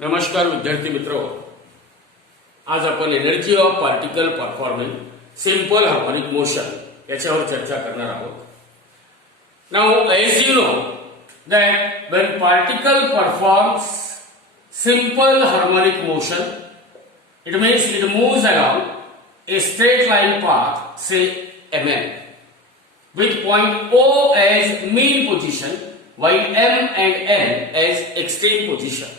नमस्कार विद्यार्थी मित्रों, आज आपण energy of particle performing simple harmonic motion याच्यावर चर्चा करणार आहोत. Now as you know that when particle performs simple harmonic motion, it means it moves along a straight line path, say mn, with point O as mean position while m and n as extreme position.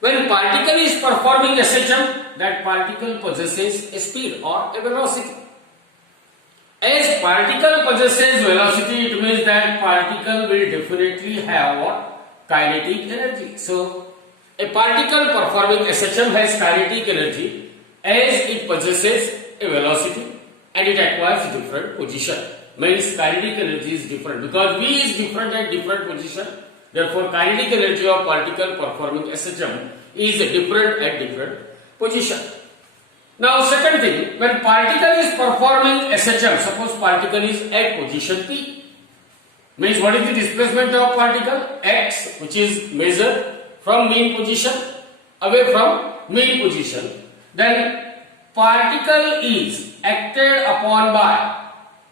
When particle is performing SHM, that particle possesses a speed or a velocity. As particle possesses velocity, it means that particle will definitely have what? Kinetic energy. So, a particle performing SHM has kinetic energy as it possesses a velocity and it acquires different position. Means kinetic energy is different because V is different at different position. Therefore, kinetic energy of particle performing SHM is different at different position. Now, second thing, when particle is performing SHM, suppose particle is at position P, means what is the displacement of particle? X, which is measured from mean position away from mean position. Then particle is acted upon by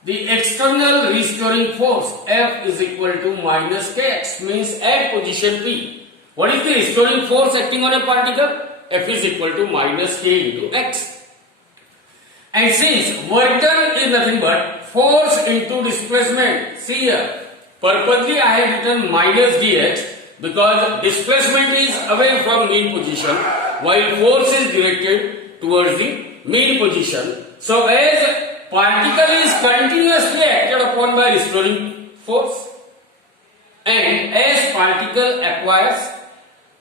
the external restoring force F is equal to minus kx, means at position P. What is the restoring force acting on a particle? F is equal to minus k into x. And since work done is nothing but force into displacement, see here, purposely I have written minus dx because displacement is away from mean position while force is directed towards the mean position. So as particle is continuously acted upon by restoring force and as particle acquires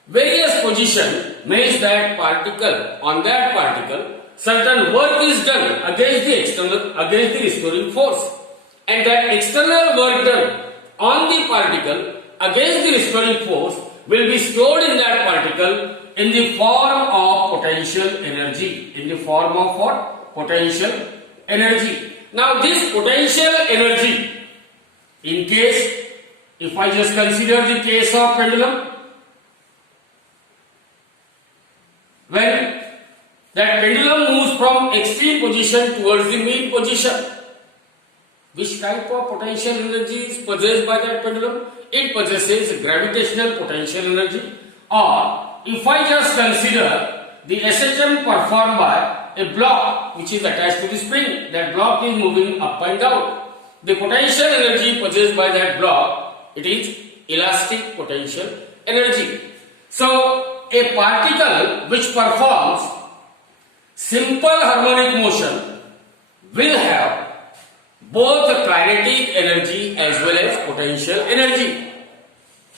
various position, means that particle on that particle certain work is done against the restoring force, and that external work done on the particle against the restoring force will be stored in that particle in the form of potential energy. In the form of what? Potential energy. Now this potential energy, in case, if I just consider the case of pendulum, when that pendulum moves from extreme position towards the mean position, which type of potential energy is possessed by that pendulum? It possesses gravitational potential energy. Or if I just consider the SHM performed by a block which is attached to the spring, that block is moving up and down. The potential energy possessed by that block, it is elastic potential energy. So a particle which performs simple harmonic motion will have both kinetic energy as well as potential energy,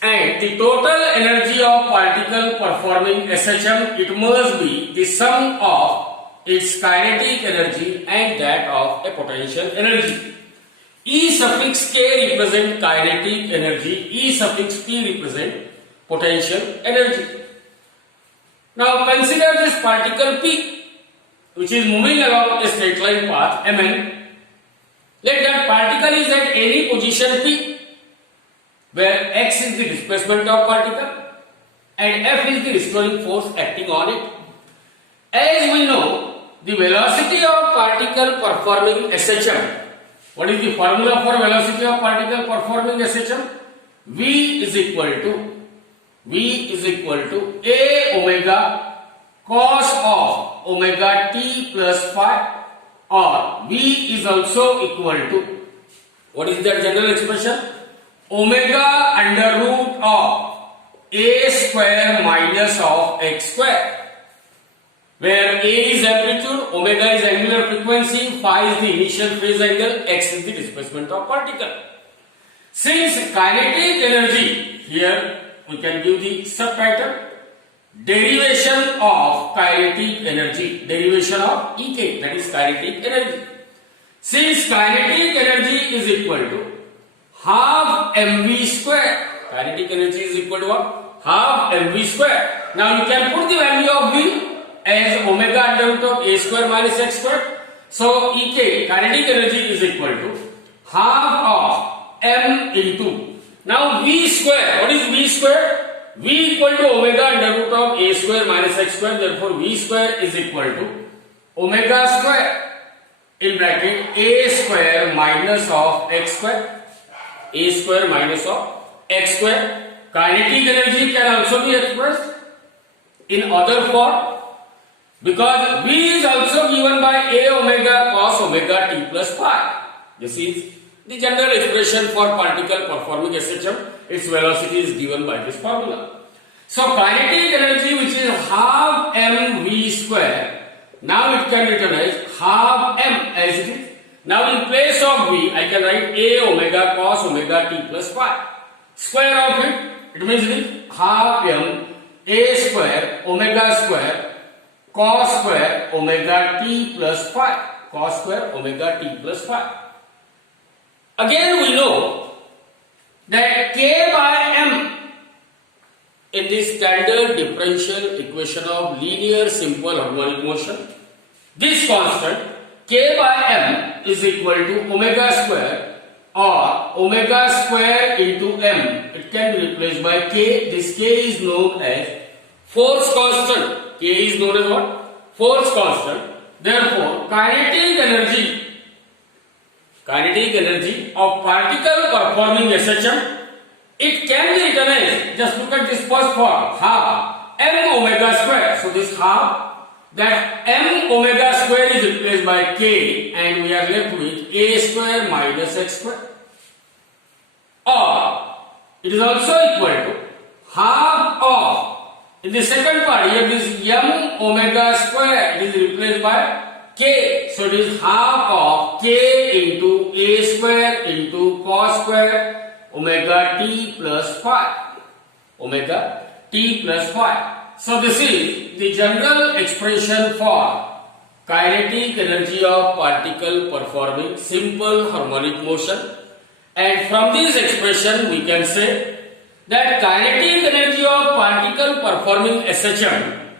and the total energy of particle performing SHM, it must be the sum of its kinetic energy and that of a potential energy. E suffix k represent kinetic energy, E suffix p represent potential energy. Now consider this particle P, which is moving along a straight line path Mn. Let that particle is at any position P, where x is the displacement of particle and F is the restoring force acting on it. As we know, the velocity of particle performing SHM, what is the formula for velocity of particle performing SHM? V is equal to A omega cos of omega t plus phi, or V is also equal to, what is that general expression? Omega under root of A square minus of x square, where A is amplitude, omega is angular frequency, phi is the initial phase angle, x is the displacement of particle. Since kinetic energy, here we can give the subtitle, derivation of kinetic energy, derivation of Ek, that is kinetic energy. Since kinetic energy is equal to half mv square, kinetic energy is equal to what? Half mv square. Now you can put the value of V as omega under root of A square minus x square. So Ek, kinetic energy, is equal to half of m into, now V square, what is V square? V equal to omega under root of a square minus x square. Therefore, V square is equal to omega square in bracket a square minus of x square. A square minus of x square. Kinetic energy can also be expressed in other form because V is also given by a omega cos omega t plus phi. This is the general expression for particle performing SHM. Its velocity is given by this formula. So kinetic energy, which is half mv square, now it can written as half m as it is. Now in place of v, I can write a omega cos omega t plus phi. Square of it means it half m a square omega square cos square omega t plus phi. Cos square omega t plus phi. Again we know that k by m in the standard differential equation of linear simple harmonic motion, this constant k by m is equal to omega square or omega square into m. It can be replaced by k. This k is known as force constant. K is known as what? Force constant. Therefore, kinetic energy of particle performing SHM, it can be written as, just look at this first form, half m omega square. So this half, that m omega square is replaced by k and we are left with a square minus x square. Or it is also equal to half of, in the second part here this m omega square, it is replaced by k. So it is half of k into a square into cos square omega t plus phi. Omega t plus phi. So this is the general expression for kinetic energy of particle performing simple harmonic motion. And from this expression we can say that kinetic energy of particle performing SHM,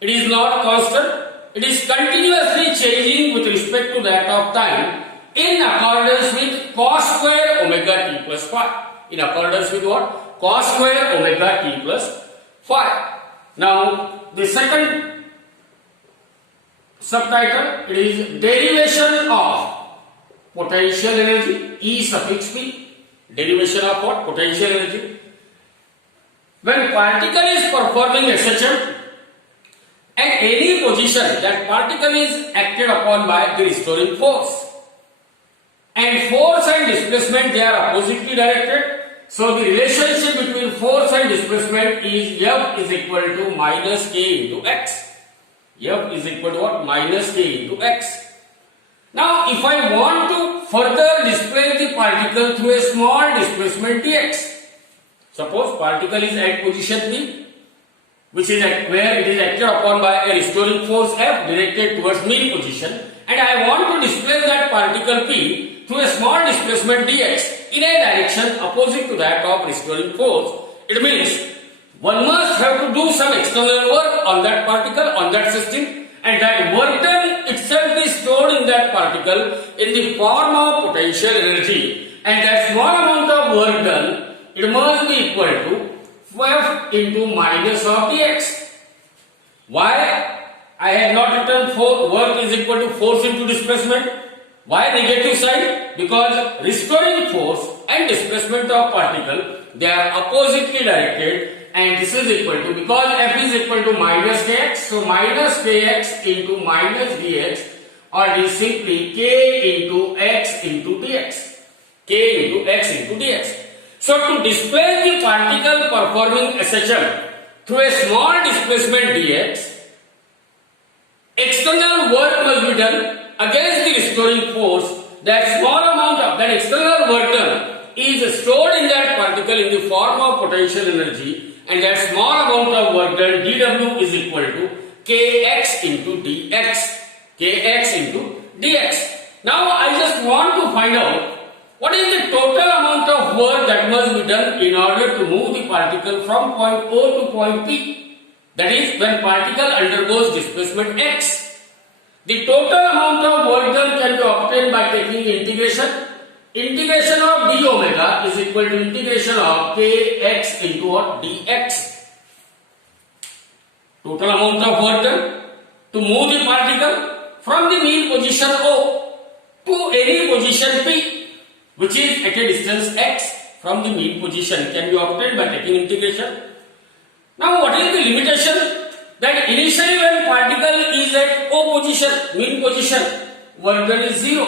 it is not constant. It is continuously changing with respect to that of time in accordance with cos square omega t plus phi. In accordance with what? Cos square omega t plus phi. Now, the second subtitle, it is derivation of potential energy, E suffix P. Derivation of what? Potential energy. When particle is performing SHM, at any position, that particle is acted upon by the restoring force. And force and displacement, they are oppositely directed. So the relationship between force and displacement is F is equal to minus k into x. F is equal to what? Minus k into x. Now, if I want to further displace the particle through a small displacement dx, suppose particle is at position P, which is where it is acted upon by a restoring force F directed towards mean position, and I want to displace that particle P through a small displacement dx in a direction opposite to that of restoring force. It means one must have to do some external work on that particle, on that system, and that work done itself is stored in that particle in the form of potential energy, and that small amount of work done, it must be equal to F into minus of dx. Why I have not written work is equal to force into displacement? Why negative sign? Because restoring force and displacement of particle, they are oppositely directed, and this is equal to, because F is equal to minus kx, so minus kx into minus dx, or it is simply k into x into dx. K into x into dx. So to displace the particle performing SHM through a small displacement dx, external work must be done against the restoring force. That small amount of that external work done is stored in that particle in the form of potential energy, and that small amount of work done dW is equal to kx into dx. Kx into dx. Now I just want to find out what is the total amount of work that must be done in order to move the particle from point O to point P. That is, when particle undergoes displacement x. The total amount of work done can be obtained by taking integration integration of d omega is equal to integration of kx into what? Dx. Total amount of work done to move the particle from the mean position O to any position P, which is at a distance x from the mean position, can be obtained by taking integration. Now, what is the limitation? That initially when particle is at O position, mean position, work done is 0.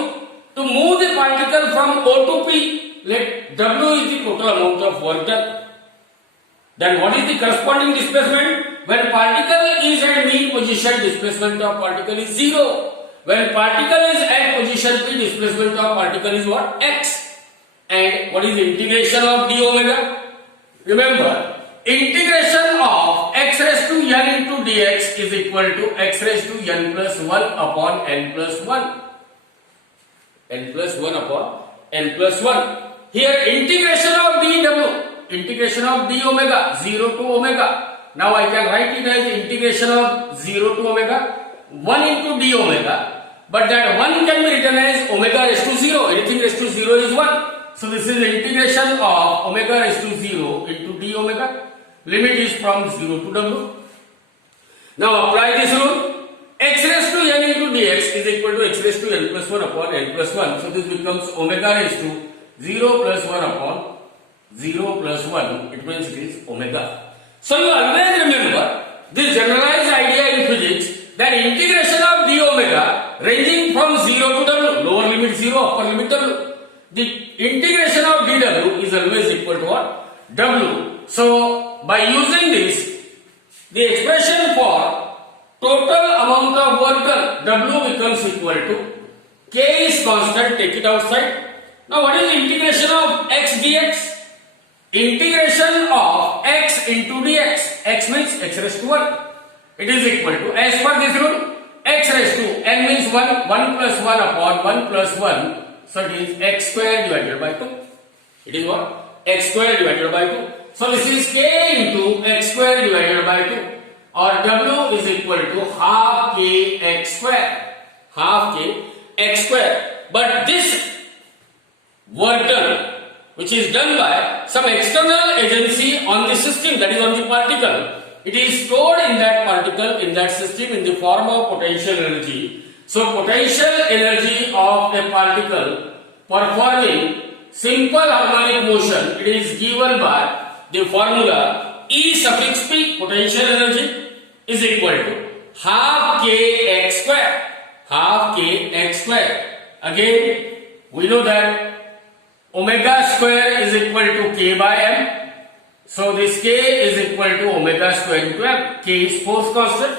To move the particle from O to P, let W is the total amount of work done. Then what is the corresponding displacement? When particle is at mean position, displacement of particle is 0. When particle is at position P, displacement of particle is what? X. And what is the integration of d omega? Remember, integration of x raised to n into dx is equal to x raised to n plus 1 upon n plus 1. N plus 1 upon n plus 1. Here integration of dw, integration of d omega, 0 to omega. Now I can write it as integration of 0 to omega, 1 into d omega. But that 1 can be written as omega raised to 0. Anything raised to 0 is 1. So this is integration of omega raised to 0 into d omega. Limit is from 0 to w. Now apply this rule. X raised to n into dx is equal to x raised to n plus 1 upon n plus 1. So this becomes omega raised to 0 plus 1 upon 0 plus 1. It means it is omega. So you always remember this generalized idea in physics, that integration of d omega ranging from 0 to w, lower limit 0, upper limit w. The integration of dw is always equal to what? W. So by using this, the expression for total amount of work done, W becomes equal to K is constant, take it outside. Now what is the integration of x dx? Integration of x into dx. X means x raised to 1. It is equal to, as per this rule, x raised to n means 1, 1 plus 1 upon 1 plus 1. So it is x square divided by 2. It is what? X square divided by 2. So this is k into x square divided by 2. Or W is equal to half k x square. Half k x square. But this work done, which is done by some external agency on the system, that is on the particle, it is stored in that particle, in that system, in the form of potential energy. So potential energy of a particle performing simple harmonic motion, it is given by the formula E suffix P, potential energy, is equal to half k x square. Half k x square. Again, we know that omega square is equal to k by m. So this k is equal to omega square into m. K is force constant.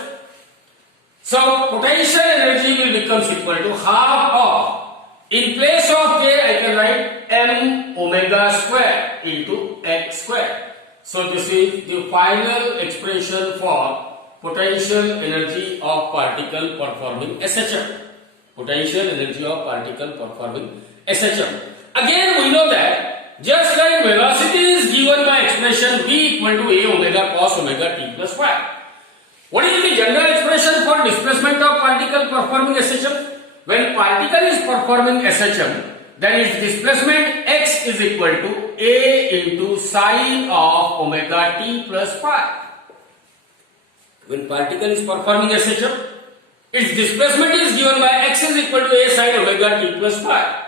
So potential energy will becomes equal to half of, in place of k I can write m omega square into x square. So this is the final expression for potential energy of particle performing SHM. Potential energy of particle performing SHM. Again we know that just like velocity is given by expression v equal to a omega cos omega t plus y. What is the general expression for displacement of particle performing SHM? When particle is performing SHM, then its displacement x is equal to a into sine of omega t plus phi. When particle is performing SHM, its displacement is given by x is equal to a sine omega t plus phi.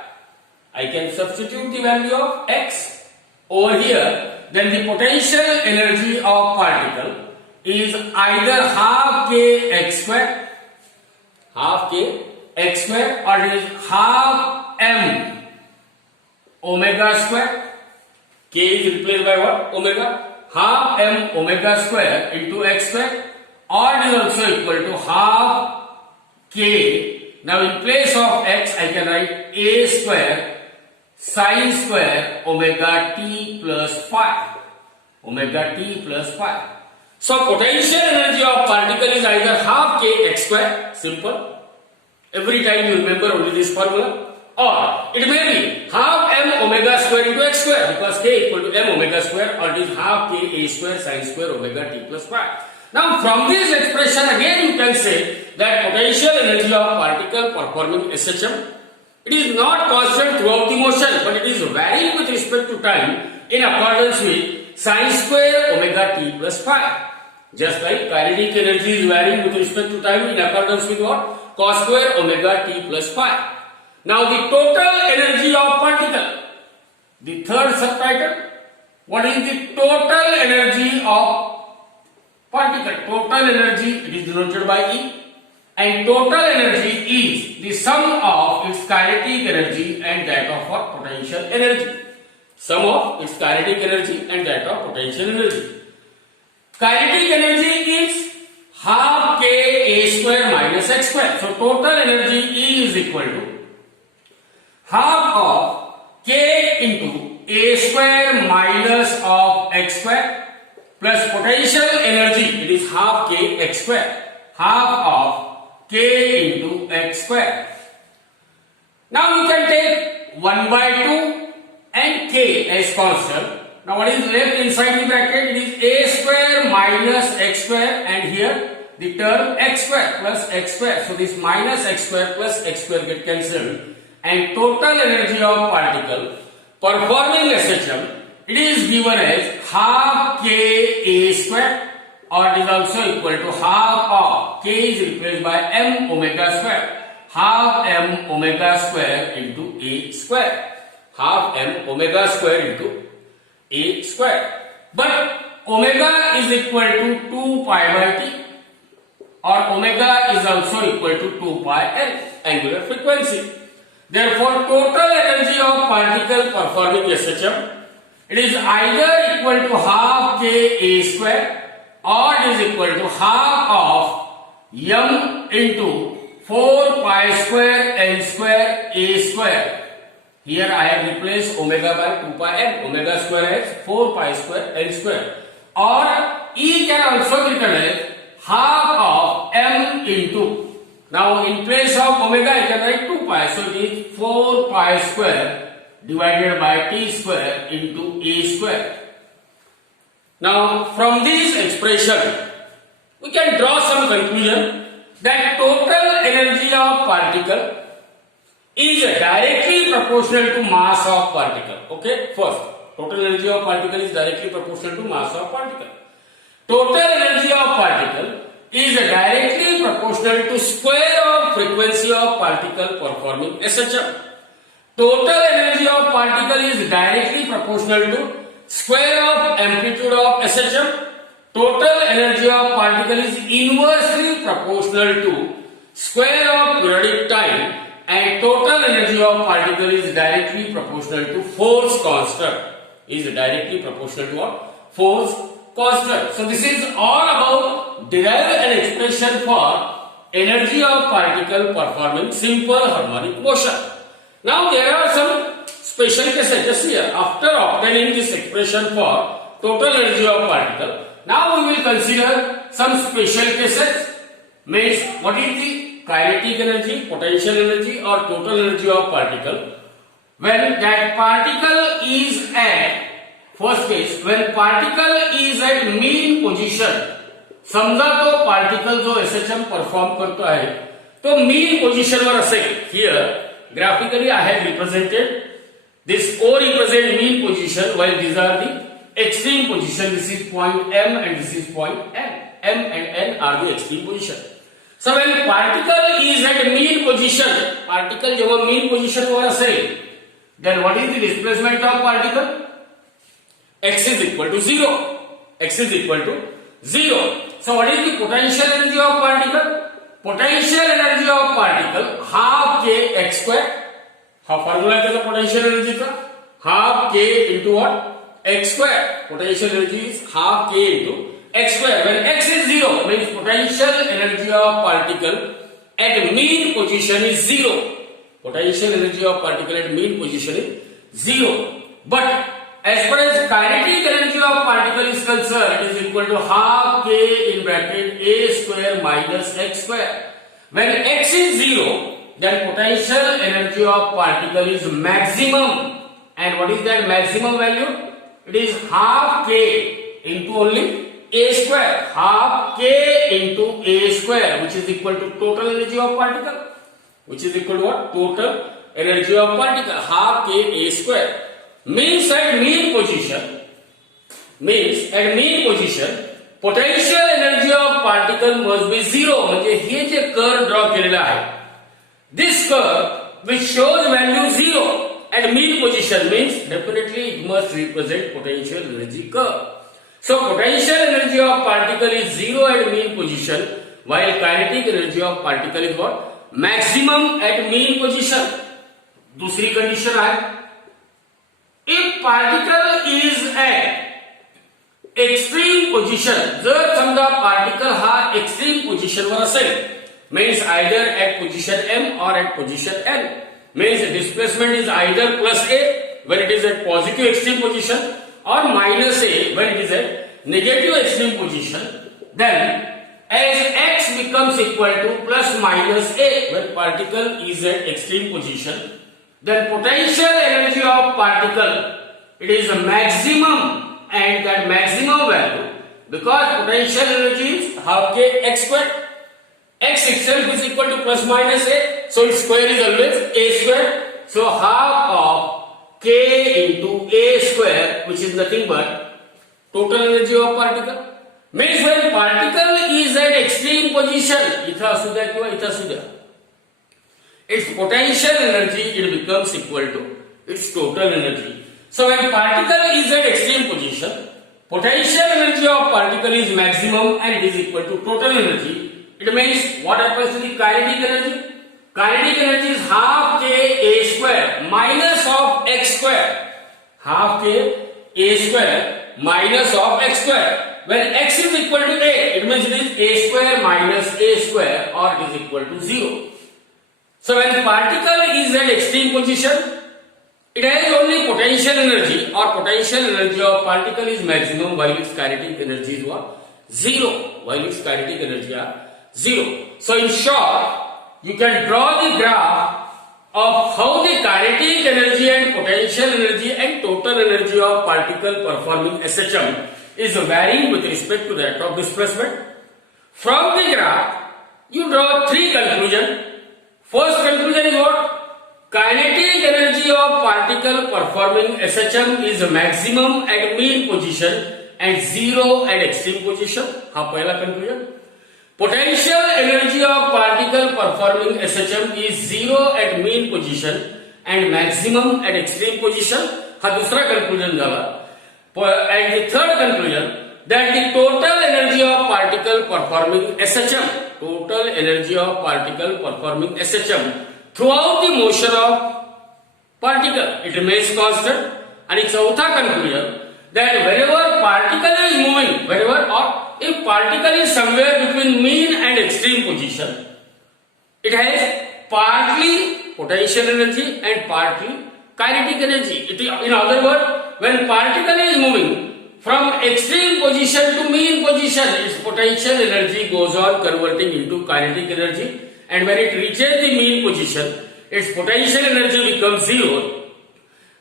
I can substitute the value of x over here, then the potential energy of particle is either half k x square, or it is half m omega square. K is replaced by what? Omega. Half m omega square into x square, or it is also equal to half k. Now in place of x I can write a square sine square omega t plus phi. Omega t plus phi. So potential energy of particle is either half k x square, simple. Every time you remember only this formula. Or it may be half m omega square into x square, because k equal to m omega square, or it is half k a square sine square omega t plus phi. Now from this expression again you can say that potential energy of particle performing SHM It is not constant throughout the motion, but it is varying with respect to time in accordance with sin square omega t plus phi. Just like kinetic energy is varying with respect to time in accordance with what? Cos square omega t plus phi. Now the total energy of particle. The third subtitle. What is the total energy of particle? Total energy, it is denoted by E. And total energy is the sum of its kinetic energy and that of what? Potential energy. Sum of its kinetic energy and that of potential energy. Kinetic energy is half k a square minus x square. So total energy E is equal to half of k into a square minus of x square plus potential energy, it is half k x square. Half of k into x square. Now you can take 1 by 2 and k as constant. Now what is left inside the bracket? It is a square minus x square and here the term x square plus x square. So this minus x square plus x square get cancelled and total energy of particle performing SHM, it is given as half k a square, or it is also equal to half of k is replaced by m omega square, half m omega square into a square, half m omega square into a square. But omega is equal to 2 pi by t, or omega is also equal to 2 pi l, angular frequency. Therefore, total energy of particle performing SHM, it is either equal to half k a square or it is equal to half of m into 4 pi square l square a square. Here I have replaced omega by 2 pi m. Omega square is 4 pi square l square. Or E can also be written as half of m into. Now in place of omega I can write 2 pi. So it is 4 pi square divided by t square into a square. Now from this expression we can draw some conclusion that total energy of particle is directly proportional to mass of particle. Okay, first, total energy of particle is directly proportional to mass of particle. Total energy of particle is directly proportional to square of frequency of particle performing SHM. Total energy of particle is directly proportional to square of amplitude of SHM. Total energy of particle is inversely proportional to square of periodic time, and total energy of particle is directly proportional to force constant. Is directly proportional to what? Force constant. So this is all about derive an expression for energy of particle performing simple harmonic motion. Now there are some special cases just here. After obtaining this expression for total energy of particle, now we will consider some special cases. Means what is the kinetic energy, potential energy or total energy of particle when that particle is at first case, when particle is at mean position. समजा तो particle जो SHM perform करतो आहे तो mean position वर असेल. Here graphically I have represented this O represent mean position while these are the extreme position. This is point M and this is point N. M and N are the extreme position. So when particle is at mean position, particle जेव्हा mean position वर असेल, then what is the displacement of particle? X is equal to 0. X is equal to 0. So what is the potential energy of particle? Potential energy of particle half k x square. हा formula त्याचा potential एनर्जीचा half k into what? X square. Potential energy is half k into x square. When x is 0 means potential energy of particle at mean position is 0. Potential energy of particle at mean position is 0. But as far as kinetic energy of particle is concerned, it is equal to half k in bracket a square minus x square. When x is 0, then potential energy of particle is maximum. And what is that maximum value? It is half k into only a square. Half k into a square, which is equal to total energy of particle. Which is equal to what? Total energy of particle, half k a square. Means at mean position, potential energy of particle must be zero. म्हणजे हे J curve draw केलेला आहे, this curve which shows value 0 at mean position means definitely it must represent potential energy curve. So potential energy of particle is 0 at mean position, while kinetic energy of particle is what? Maximum at mean position. दूसरी condition आहे, if particle is at extreme position, जर समजा particle हा extreme position वर असेल, means either at position m or at position n, means displacement is either plus a when it is at positive extreme position or minus a when it is at negative extreme position, then as x becomes equal to plus minus a when particle is at extreme position, then potential energy of particle, it is a maximum, and that maximum value, because potential energy is half k x square, x itself is equal to plus minus a, so its square is always a square, so half of k into a square, which is nothing but total energy of particle. Means when particle is at extreme position, itha asू द्या किंवा इथं असू द्या, its potential energy it becomes equal to its total energy. So when particle is at extreme position, potential energy of particle is maximum and it is equal to total energy. It means what happens to the kinetic energy? Kinetic energy is half k a square minus of x square. Half k a square minus of x square. When x is equal to a, it means it is a square minus a square, or it is equal to 0. So when the particle is at extreme position, it has only potential energy, or potential energy of particle is maximum, while its kinetic energy is what? 0. While its kinetic energy are 0. So in short, you can draw the graph of how the kinetic energy and potential energy and total energy of particle performing SHM is varying with respect to that of displacement. From the graph, you draw 3 conclusions. First conclusion is what? Kinetic energy of particle performing SHM is maximum at mean position and 0 at extreme position. हा पहिला conclusion. Potential energy of particle performing SHM is 0 at mean position and maximum at extreme position. हा दूसरा conclusion झाला. And the third conclusion, that the total energy of particle performing SHM, total energy of particle performing SHM throughout the motion of particle, it remains constant. And चौथा conclusion, that wherever particle is moving, wherever or if particle is somewhere between mean and extreme position, it has partly potential energy and partly kinetic energy. In other words, when particle is moving from extreme position to mean position, its potential energy goes on converting into kinetic energy, and when it reaches the mean position, its potential energy becomes 0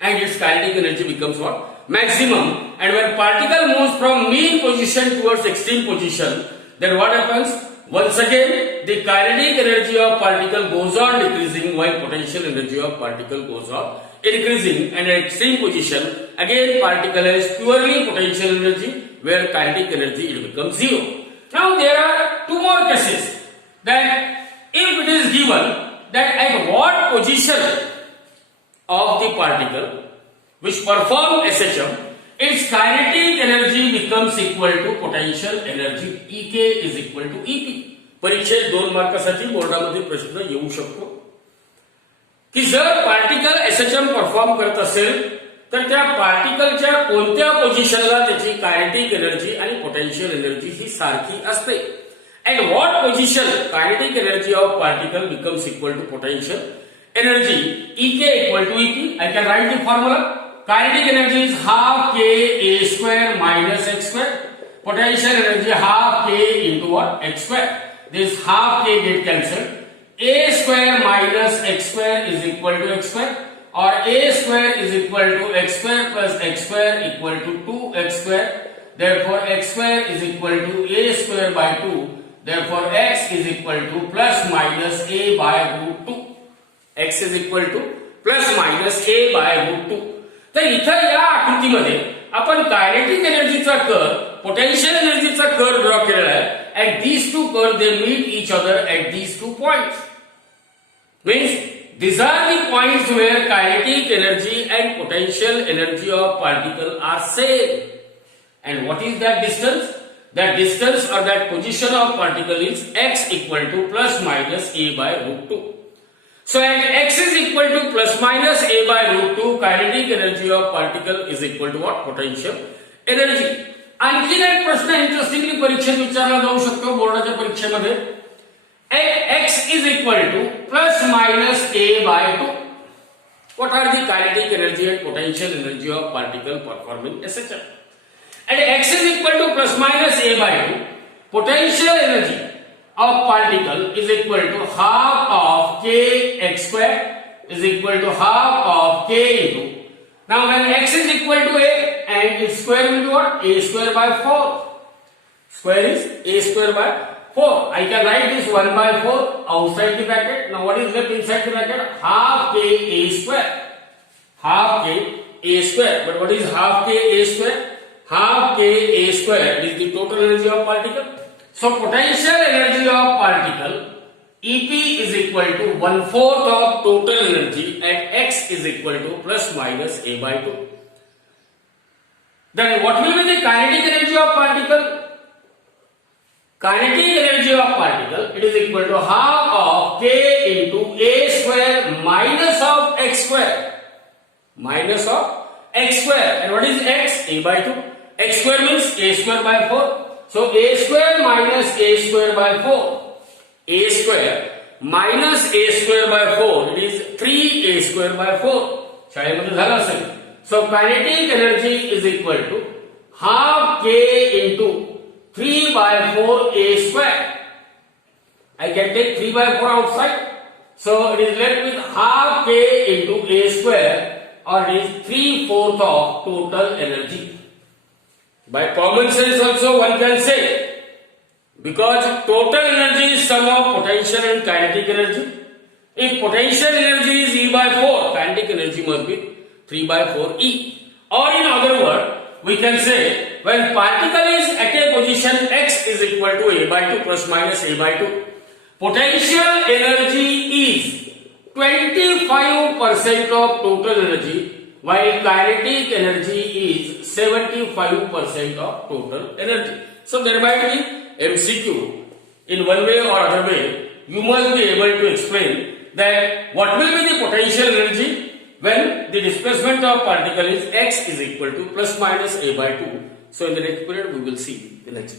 and its kinetic energy becomes what? Maximum. And when particle moves from mean position towards extreme position, then what happens? Once again, the kinetic energy of particle goes on decreasing, while potential energy of particle goes on increasing, and at extreme position, again particle has purely potential energy, where kinetic energy it becomes 0. Now there are 2 more cases, that if it is given that at what position of the particle which perform SHM, its kinetic energy becomes equal to potential energy, Ek is equal to Ep. परीक्षेत 2 मार्कासाठी बोर्डामध्ये प्रश्न येऊ शकतो की जर particle SHM perform करत असेल तर त्या पार्टिकलच्या कोणत्या पोझिशनला त्याची कायनेटिक एनर्जी आणि पोटेन्शियल एनर्जी ही सारखी असते. At what position kinetic energy of particle becomes equal to potential energy, Ek equal to Ep. I can write the formula. Kinetic energy is half k a square minus x square. Potential energy half k into what? X square. This half k get cancelled. A square minus x square is equal to x square, or a square is equal to x square plus x square equal to 2x square. Therefore x square is equal to a square by 2. Therefore x is equal to plus minus a by root 2. X is equal to plus minus a by root 2. तर इथं या आकृतीमध्ये आपण kinetic एनर्जीचा curve, potential एनर्जीचा curve draw केलेला आहे. At these two curve they meet each other at these two points. Means these are the points where kinetic energy and potential energy of particle are same. And what is that distance? That distance or that position of particle is x equal to plus minus a by root 2. So at x is equal to plus minus a by root 2, kinetic energy of particle is equal to what? Potential energy. आणखीन एक प्रश्न interestingly परीक्षेत विचारला जाऊ शकतो बोर्डाच्या परीक्षेमध्ये. X is equal to plus minus a by 2. What are the kinetic energy and potential energy of particle performing SHM? And x is equal to plus minus a by 2. Potential energy of particle is equal to half of k x square is equal to half of k into. Now when x is equal to a and its square will be what? A square by 4. Square is a square by 4. I can write this 1 by 4 outside the bracket. Now what is left inside the bracket? Half k a square. Half k a square. But what is half k a square? Half k a square is the total energy of particle. So potential energy of particle EP is equal to 1/4 of total energy at x is equal to plus minus a by 2. Then what will be the kinetic energy of particle? Kinetic energy of particle, it is equal to half of k into a square minus of x square. Minus of x square. And what is x? A by 2. X square means a square by 4. So a square minus a square by 4. A square minus a square by 4. It is 3a square by 4. शाळेमध्ये झालं असेल. So kinetic energy is equal to half k into 3 by 4 a square. I can take 3 by 4 outside. So it is left with half k into a square, or it is 3/4 of total energy. By common sense also one can say, because total energy is sum of potential and kinetic energy. If potential energy is E by 4, kinetic energy must be 3 by 4 E. Or in other words, we can say when particle is at a position x is equal to a by 2 plus minus a by 2, potential energy is 25% of total energy, while kinetic energy is 75% of total energy. So there might be MCQ. In one way or other way, you must be able to explain that what will be the potential energy when the displacement of particle is x is equal to plus minus a by 2. So in the next period we will see the next.